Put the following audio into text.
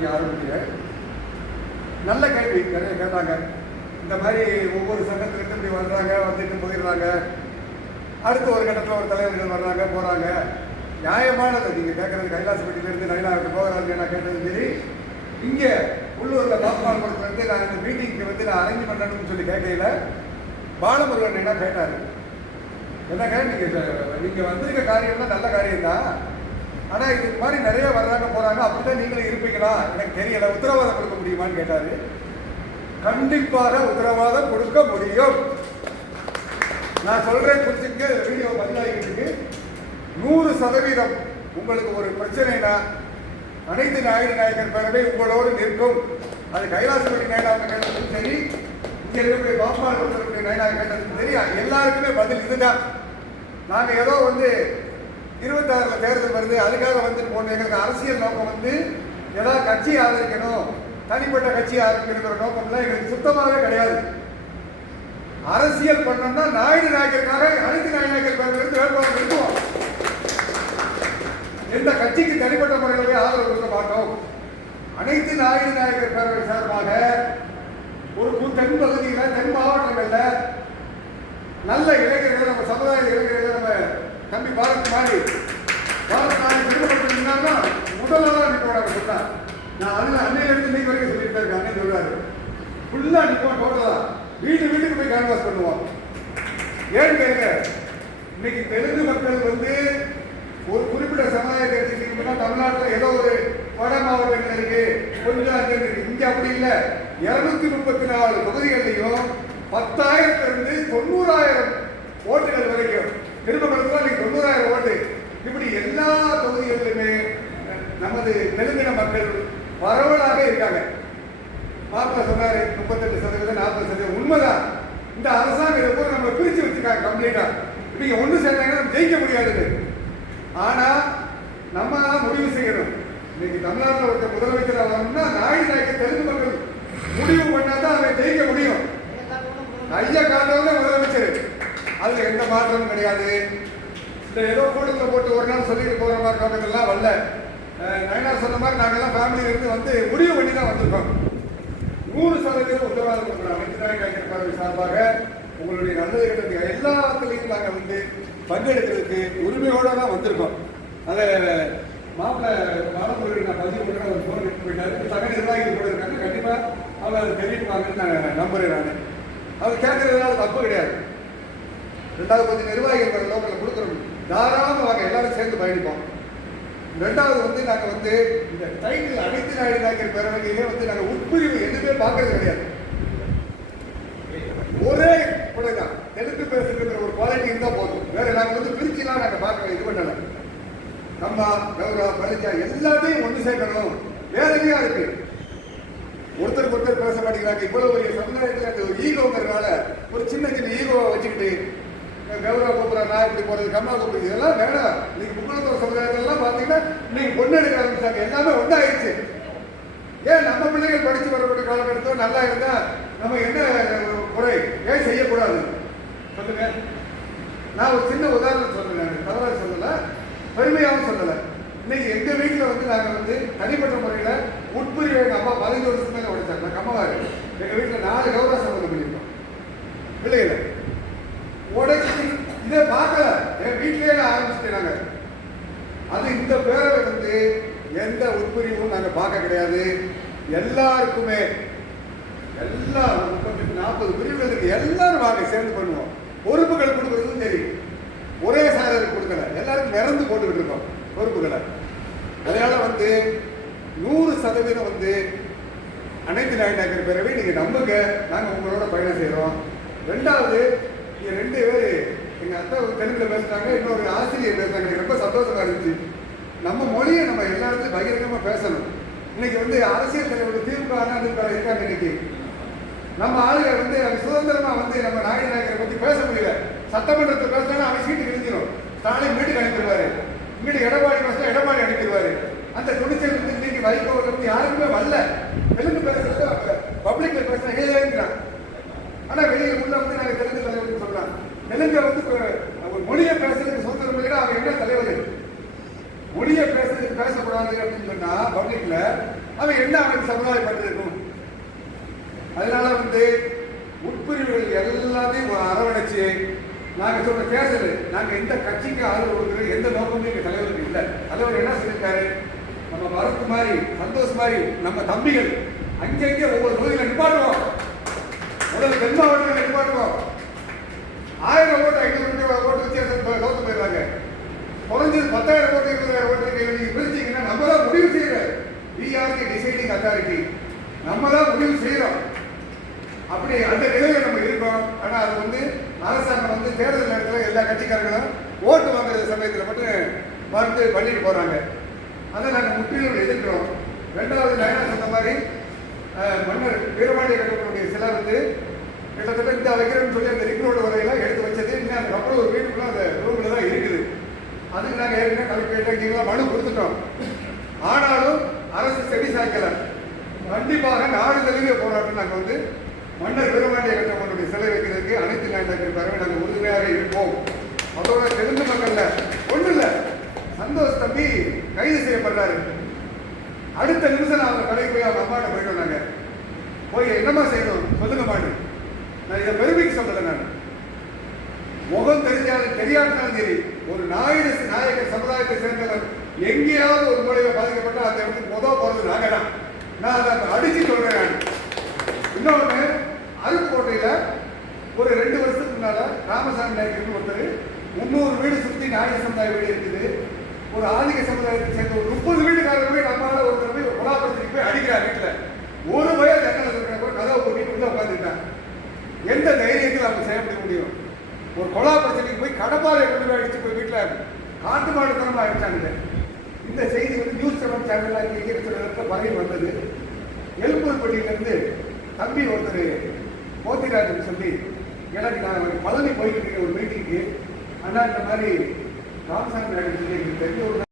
நீங்கள் ஆரம்பிக்கிறேன். நல்ல கேள்வி நிறைய கேட்டாங்க. இந்த மாதிரி ஒவ்வொரு சங்கத்திலிருந்து இப்படி வர்றாங்க, வந்துட்டு போயிடுறாங்க. அடுத்த ஒரு கட்டத்தில் ஒரு தலைவர்கள் வர்றாங்க போகிறாங்க. நியாயமானது நீங்கள் கேட்குறது. கைலாசப்பட்டியிலேருந்து நயினாவுக்கு போகிறாங்க நான் கேட்டது சரி. இங்கே உள்ளூரில் பாப்பாளபுரத்துலேருந்து நான் இந்த மீட்டிங்க்கு வந்து நான் அரேஞ்ச் பண்ணணும்னு சொல்லி கேட்கையில் பாலமுருகன் என்ன கேட்டார், என்னங்க நீங்கள் வந்திருக்க காரியம்லாம் நல்ல காரியம்தான், ஆனால் இது மாதிரி நிறைய வர்றாங்க போகிறாங்க, அப்படிதான் நீங்களும் இருப்பீங்களா எனக்கு தெரியல, உத்தரவாதம் கொடுக்க முடியுமான்னு கேட்டார். கண்டிப்பாக உத்தரவாதம் கொடுக்க முடியும். நான் சொல்றேன் புரிஞ்சுங்க. வீடியோ பதிலாகிட்டு 100% உங்களுக்கு ஒரு பிரச்சனைனா அனைத்து நாயுடு நாயக்கர் பேரவை உங்களோடு நிற்கும். அது கைலாசப்பட்டி நாயுடு கேட்டதும் சரி, இங்க இருக்கக்கூடிய பாப்பாளபுரத்தினுடைய நாயுடு கேட்டதும் சரி, எல்லாருக்குமே பதில் இதுதான். நாங்கள் ஏதோ வந்து 26 தேர்தல் வருது அதுக்காக வந்துட்டு போனோம். எங்களுக்கு அரசியல் நோக்கம் வந்து ஏதாவது கட்சி ஆதரிக்கணும், தனிப்பட்ட கட்சி ஆதரிக்கிற நோக்கம்லாம் எங்களுக்கு சுத்தமாகவே கிடையாது. அரசியல் பண்ணோம்னா நாயுடு நாயக்கருக்காக அனைத்து நாயுடு நாயக்கர் பேரவையிலிருந்து வேட்பாளர் நிறுத்துவோம். எந்த கட்சிக்கு தனிப்பட்ட முறையிலே ஆதரவு கொடுக்க மாட்டோம். அனைத்து நாயுடு நாயக்கர் பேரவை சார்பாக ஒரு தென் பகுதியில், தென் மாவட்டங்களில் நல்ல இளைஞர்கள், நம்ம சமுதாய இளைஞர்கள், நம்ம தம்பி பாரத் மாதிரி திருமணப்படுத்தினா முதலாக நிற்க சொன்னார். நான் அதில் அன்னையிலிருந்து இன்னைக்கு வரைக்கும் சொல்லிட்டு இருக்கேன். அன்னை சொல்றாரு ஃபுல்லாக நிற்போம், டோட்டலா வீட்டுக்கு போய் கேன்வாஸ் பண்ணுவோம். ஏன்னு கேளுங்க, இன்னைக்கு தெலுங்கு மக்கள் வந்து ஒரு குறிப்பிட்ட சமுதாயத்தை எடுத்துக்கிட்டீங்கன்னா தமிழ்நாட்டில் ஏதோ ஒரு வட மாவட்டங்கள் இருக்கு, கொஞ்சம் அங்கே இருக்கு. இங்கே அப்படி இல்லை. 234 தொகுதிகள்லையும் 10,000 90,000 ஓட்டுகள் வரைக்கும். திருமணத்துல இன்னைக்கு 90,000 ஓட்டு. இப்படி எல்லா தொகுதிகளிலுமே நமது தெலுங்கின மக்கள் பரவலாக இருக்காங்க. மாப்பிள்ள சொன்னாரு 38%, 40%. உண்மைதான். இந்த அரசாங்கம் இதை போல நம்ம பிரிச்சு வச்சிருக்காங்க கம்ப்ளீட்டா. நீங்க ஒண்ணு சேர்ந்தாங்கன்னா நம்ம ஜெயிக்க முடியாது. ஆனா நம்ம முடிவு செய்யணும். இன்னைக்கு தமிழ்நாட்டில் ஒருத்தர் முதலமைச்சர் வரணும்னா நாயுடு நாயக்கர் தெலுங்கு மக்கள் முடிவு பண்ணாதான் அவன் ஜெயிக்க முடியும். ஐயா காலத்துல முதலமைச்சர், அதுல எந்த மாற்றமும் கிடையாது. இந்த ஏதோ கூட்டத்தில் போட்டு ஒரு நாள் சொல்லிட்டு போற மாதிரி நோக்கத்தெல்லாம் வரல. நயனார் சொன்ன மாதிரி நாங்கெல்லாம் ஃபேமிலியில இருந்து வந்து முடிவு பண்ணி தான் வந்திருக்கோம். 100% உத்தரவாதம் கொடுக்குறோம். அனைத்து நாயுடு நாயக்கர் பேரவை சார்பாக உங்களுடைய நல்லது கட்டத்துக்கு எல்லாத்துலையும் நாங்கள் வந்து பங்கெடுக்கிறதுக்கு உரிமையோட தான் வந்திருக்கோம். அதை மாப்பிள்ளை பாலமுருகன் நான் பதிவு பண்ணுற ஒரு ஃபோன் எடுத்து போயிட்டாரு. சக நிர்வாகிகள் கூட இருக்காங்க. கண்டிப்பாக அவங்க அதை தெரிவிப்பாங்கன்னு நான் நம்புறேன். நான் அவர் கேட்கறதுனால தப்பு கிடையாது. 2வது கொஞ்சம் நிர்வாகிகள் லோக்கலில் கொடுக்குறோம். தாராளமாக வாங்க, எல்லாரும் சேர்ந்து பயணிப்போம். 2வது வந்து நாங்கள் வந்து இந்த டைட்டில் அனைத்து நாயுடு நாயக்கர் பேரவையிலே வந்து நாங்கள் உட்பிரிவு எதுவுமே பார்க்கறது கிடையாது. ஒரே தான் தெலுங்கு பேசுகிற ஒரு குவாலிட்டி இருந்தால் போதும். வேற நாங்கள் வந்து பிரிச்சுலாம் நாங்கள் பார்க்க இது பண்ணல. நம்ம கௌரவ பழிச்சா எல்லாத்தையும் ஒன்று சேர்க்கணும். வேலையா இருக்கு. ஒருத்தருக்கு ஒருத்தர் பேச மாட்டேங்கிறாங்க. இவ்வளவு பெரிய சமுதாயத்தில் அந்த ஒரு ஈகோங்கிறதுனால ஒரு சின்ன ஈகோவை வச்சுக்கிட்டு கௌரவ கூப்பிட்ற நான் இப்படி போறது, கம்மா கூப்பிடுறது, இதெல்லாம் வேணாம். இன்னைக்கு முக்குளத்தூர் சமுதாயத்திலாம் பார்த்தீங்கன்னா இன்னைக்கு பொண்ணு எடுக்க ஆரம்பிச்சாங்க. எல்லாமே ஒன்றாயிருச்சு. ஏன் நம்ம பிள்ளைகள் படித்து வரக்கூடிய காலகட்டத்தில் நல்லா இருந்தா நம்ம என்ன குறை ஏன் செய்யக்கூடாது சொல்லுங்க. நான் ஒரு சின்ன உதாரணம் சொல்றேன், தவறாக சொல்லலை, பெருமையாகவும் சொல்லலை. இன்னைக்கு எங்க வீட்டில் வந்து நாங்கள் வந்து தனிப்பட்ட முறையில் உட்பிரிவை எங்கள் அம்மா 15 வருஷத்துக்கு மேலே உடைச்சாங்க. நான் கம்மவாரு எங்கள் வீட்டில் 4 கௌரவ சம்பந்தம் பண்ணியிருக்கோம். பிள்ளைகளை உடைச்சி இதை பார்க்கல, என் வீட்டிலேயே ஆரம்பிச்சுட்டேன் நாங்கள். அது இந்த பேரவை வந்து எந்த உட்பிரிவும் நாங்கள் பார்க்க கிடையாது. எல்லாருக்குமே எல்லா 38-40 பிரிவுகள் இருக்கு. எல்லாரும் வாங்க சேர்ந்து பண்ணுவோம். பொறுப்புகள் கொடுக்கறதும் சரி, ஒரே சாதனை கொடுக்கல, எல்லாருக்கும் நிறந்து போட்டுக்கிட்டு இருக்கோம் பொறுப்புகளை. அதனால வந்து 100% வந்து அனைத்து நாயுடு நாயக்கர் பேரவை நீங்க நம்புங்க, நாங்கள் உங்களோட பயணம் செய்யறோம். 2வது இங்க 2 பேர் எங்க அத்தை தெலுங்குல பேசுறாங்க, இன்னொரு ஆசிரியர் பேசுறாங்க. எனக்கு ரொம்ப சந்தோஷமா இருந்துச்சு. நம்ம மொழியை நம்ம எல்லா இடத்துலையும் பகிரங்கமா பேசணும். இன்னைக்கு வந்து அரசியல் தலைவர்கள் திமுக இருக்காங்க. இன்னைக்கு நம்ம ஆளுங்க வந்து சுதந்திரமா வந்து நம்ம நாயுடு நாயக்கரை பத்தி பேச முடியல. சட்டமன்றத்தை பேசினா அவன் சீட்டு கிழிஞ்சிடும். ஸ்டாலின் வீட்டுக்கு அனுப்பிடுவாரு. இங்கிட்டு எடப்பாடி பேசினா எடப்பாடி அனுப்பிடுவாரு. அந்த துணிச்சல் வந்து இன்னைக்கு வைகோ யாருக்குமே வரல. தெலுங்கு பேசுறது பப்ளிக்ல பேசினா ஏங்கிறான். ஆனா வெளியே உள்ள வந்து நாங்கள் தெலுங்கு தலைவர்னு சொல்லலாம். தெலுங்கு வந்து ஒரு மொழியை பேசுறதுக்கு சுதந்திரம் இல்லைன்னா அவன் என்ன தலைவர்? மொழியை பேசுறதுக்கு பேசக்கூடாது அப்படின்னு சொன்னா பப்ளிக்ல அவன் என்ன அவனுக்கு சமுதாயப்பட்டிருக்கும். அதனால உட்பிரிவுகள் எல்லாத்தையும் அரவணைச்சு நாங்கள் சொல்ற தேர்தல் நாங்கள் எந்த கட்சிக்கு ஆதரவு கொடுக்குறது எந்த நோக்கமும் எங்கள் தலைவருக்கு இல்லை. தலைவர் என்ன சொல்லியிருக்காரு, நம்ம பரத் மாதிரி சந்தோஷ் மாதிரி நம்ம தம்பிகள் அங்கங்கே ஒவ்வொரு தொகுதியில் நிப்பாட்டுவோம். முதல்ல தென் மாவட்டத்தில் நிப்பாட்டுவோம். 1000 ஓட்டு 500 ஓட்டு வித்தியாசம் தோத்து போயிடுறாங்க. குறைஞ்சது 10,000 ஓட்டு 20,000 ஓட்டு நீங்க பிரிச்சீங்கன்னா நம்ம தான் முடிவு செய்யறோம். டிசைடிங் அத்தாரிட்டி நம்ம தான் முடிவு செய்யறோம். அப்படி அந்த நிலையில நம்ம இருக்கோம். ஆனா அது அரசாங்கம் தேர்தல் நேரத்தில் எல்லா கட்சிக்காரங்களும் ஓட்டு வாங்குற சமயத்தில் மட்டும் பண்ணிட்டு போறாங்க. அதை நாங்கள் முற்றிலும் எதிர்க்கிறோம். ரெண்டாவது நான் சொன்ன மாதிரி மன்னர் வீரபாண்டிய கட்டபொம்மனுடைய சிலை கிட்டத்தட்ட இந்த வைக்கிறேன்னு சொல்லி அந்த ரிங் ரோடு வரையெல்லாம் எடுத்து வச்சது இன்னும் அதுக்கப்புறம் ஒரு வீட்டுக்குள்ள அந்த ரூம்ல தான் இருக்குது. அதுக்கு நாங்கள் ஏற்கனவே கலெக்டரேட் இங்கெல்லாம் மனு கொடுத்துட்டோம். ஆனாலும் அரசு செவி சாய்க்கல. கண்டிப்பாக நாடு தழுவிய போராட்டம் நாங்கள் மன்னர் வீரபாண்டிய கட்டபொம்மனுடைய சிலை வைக்கிறதுக்கு அனைத்து நாயகர்களுக்காக நாங்கள் உறுதுணையாக இருப்போம். அதோட தெலுங்கு மக்கள்ல ஒன்றும் இல்லை, சந்தோஷ் தம்பி கைது செய்யப்படுறாரு. அடுத்த நிமிஷம் நான் அவங்க கடைக்கு போய் அவங்க அம்மாட்ட போயிட்டு வந்தாங்க. போய் என்னமா செய்யணும் சொல்லுங்க மாட்டு. நான் இதை பெருமைக்கு சொல்லலை. நான் முகம் தெரிஞ்சாலும் தெரியாட்டாலும் சரி, ஒரு நாயக சமுதாயத்தை சேர்ந்தவர் எங்கேயாவது ஒரு முறையில் பாதிக்கப்பட்டால் அந்த இடத்துக்கு போறது நாங்க தான். நான் அதை அடிச்சு சொல்றேன். நான் இன்னொன்று அருப்புக்கோட்டையில் ஒரு 2 வருஷத்துக்கு முன்னால ராமசாமி நாயக்கர் ஒருத்தர் 300 வீடு சுற்றி நாயக சமுதாய வீடு இருக்குது. ஒரு ஆதிக்க சமுதாயத்தை சேர்ந்த ஒரு 30 வீட்டுக்காரர் போய் நம்மளால ஒரு தடவை ஒரு கொலாபரத்துக்கு போய் அடிக்கிறார். வீட்டில் ஒரு பயம் ஜன்னல் இருக்கிற கூட கதவை போட்டு உள்ள உட்காந்துட்டான். எந்த தைரியத்தில் அவங்க செய்ய முடியும்? ஒரு கொலா பிரச்சனைக்கு போய் கடப்பாறை கொண்டு அடிச்சு போய் வீட்டில் காட்டு மாடுத்தனமாக அடிச்சாங்க. இந்த செய்தி நியூஸ் 7 சேனல் இயக்க பரவி வந்தது. எழும்பூர்பட்டியிலிருந்து தம்பி ஒருத்தர் போத்திராஜன் சொல்லி எனக்கு நான் பழனி போய்கிட்டு இருக்க ஒரு மீட்டிங்கு அண்ணா இந்த மாதிரி ராமசாமி நாயுடு சொல்லி தெரிஞ்ச ஒரு